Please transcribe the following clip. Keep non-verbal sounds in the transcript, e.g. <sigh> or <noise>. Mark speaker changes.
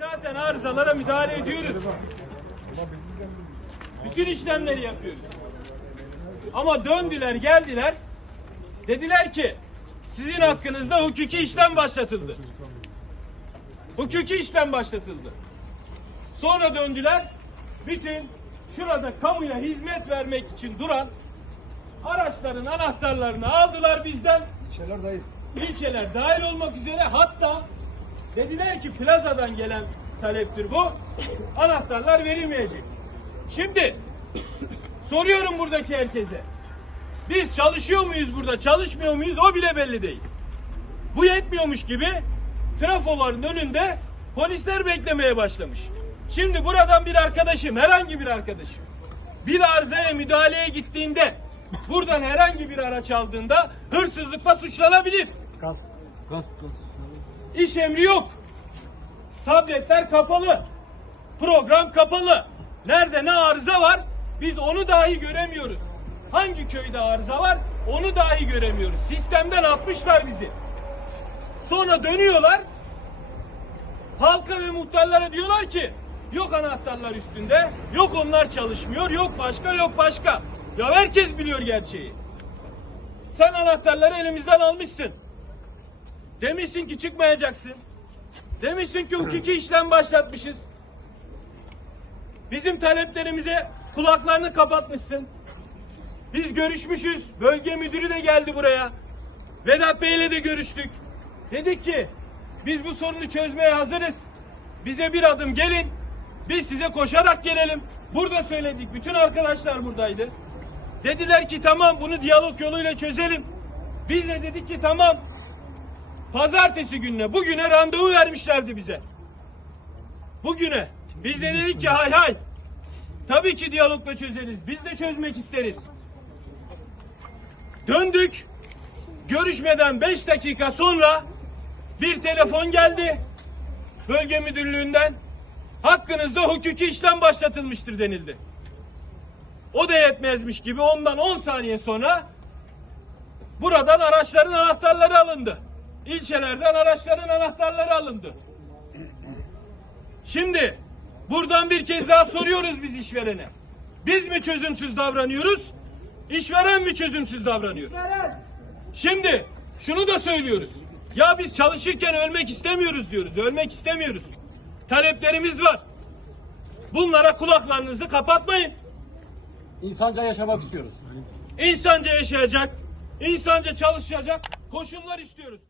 Speaker 1: Zaten arızalara müdahale ediyoruz. Bütün işlemleri yapıyoruz. Ama döndüler geldiler. Dediler ki sizin hakkınızda hukuki işlem başlatıldı. Hukuki işlem başlatıldı. Sonra döndüler. Bütün şurada kamuya hizmet vermek için duran araçların anahtarlarını aldılar bizden.
Speaker 2: Şeyler dayı.
Speaker 1: ilçeler dahil olmak üzere hatta dediler ki plazadan gelen taleptir bu. <coughs> Anahtarlar verilmeyecek. Şimdi soruyorum buradaki herkese. Biz çalışıyor muyuz burada, çalışmıyor muyuz o bile belli değil. Bu yetmiyormuş gibi trafoların önünde polisler beklemeye başlamış. Şimdi buradan bir arkadaşım, herhangi bir arkadaşım bir arızaya müdahaleye gittiğinde buradan herhangi bir araç aldığında hırsızlıkla suçlanabilir.
Speaker 2: Gaz. Gaz.
Speaker 1: İş emri yok. Tabletler kapalı. Program kapalı. Nerede ne arıza var? Biz onu dahi göremiyoruz. Hangi köyde arıza var? Onu dahi göremiyoruz. Sistemden atmışlar bizi. Sonra dönüyorlar. Halka ve muhtarlara diyorlar ki yok anahtarlar üstünde, yok onlar çalışmıyor, yok başka, yok başka. Ya herkes biliyor gerçeği. Sen anahtarları elimizden almışsın. Demişsin ki çıkmayacaksın. Demişsin ki hukuki işlem başlatmışız. Bizim taleplerimize kulaklarını kapatmışsın. Biz görüşmüşüz. Bölge müdürü de geldi buraya. Vedat Bey'le de görüştük. Dedik ki biz bu sorunu çözmeye hazırız. Bize bir adım gelin. Biz size koşarak gelelim. Burada söyledik. Bütün arkadaşlar buradaydı. Dediler ki tamam bunu diyalog yoluyla çözelim. Biz de dedik ki tamam. Pazartesi gününe, bugüne randevu vermişlerdi bize. Bugüne. Biz de dedik ki hay hay. Tabii ki diyalogla çözeriz. Biz de çözmek isteriz. Döndük. Görüşmeden 5 dakika sonra bir telefon geldi. Bölge müdürlüğünden. Hakkınızda hukuki işlem başlatılmıştır denildi. O da yetmezmiş gibi ondan 10 saniye sonra buradan araçların anahtarları alındı. İlçelerden araçların anahtarları alındı. Şimdi buradan bir kez daha soruyoruz biz işverene. Biz mi çözümsüz davranıyoruz? İşveren mi çözümsüz davranıyor? Şimdi şunu da söylüyoruz. Ya biz çalışırken ölmek istemiyoruz diyoruz. Ölmek istemiyoruz. Taleplerimiz var. Bunlara kulaklarınızı kapatmayın.
Speaker 3: İnsanca yaşamak istiyoruz.
Speaker 1: İnsanca yaşayacak, insanca çalışacak koşullar istiyoruz.